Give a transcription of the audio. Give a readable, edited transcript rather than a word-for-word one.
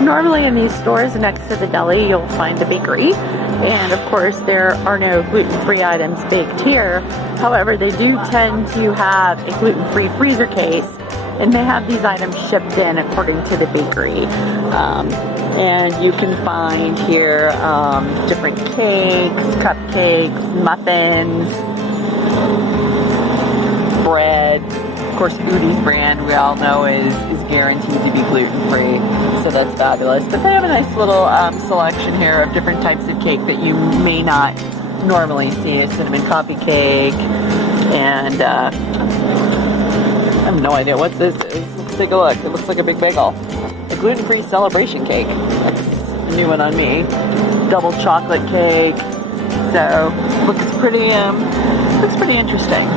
Normally in these stores next to the deli, you'll find a bakery. And of course, there are no gluten-free items baked here. However, they do tend to have a gluten-free freezer case, and they have these items shipped in according to the bakery. And you can find here different cakes, cupcakes, muffins, bread. Of course, Udi's brand, we all know, is guaranteed to be gluten-free, so that's fabulous. But they have a nice little selection here of different types of cake that you may not normally see. A cinnamon coffee cake, and I have no idea what this is. Let's take a look. It looks like a big bagel. A gluten-free celebration cake. That's a new one on me. Double chocolate cake. So looks pretty interesting.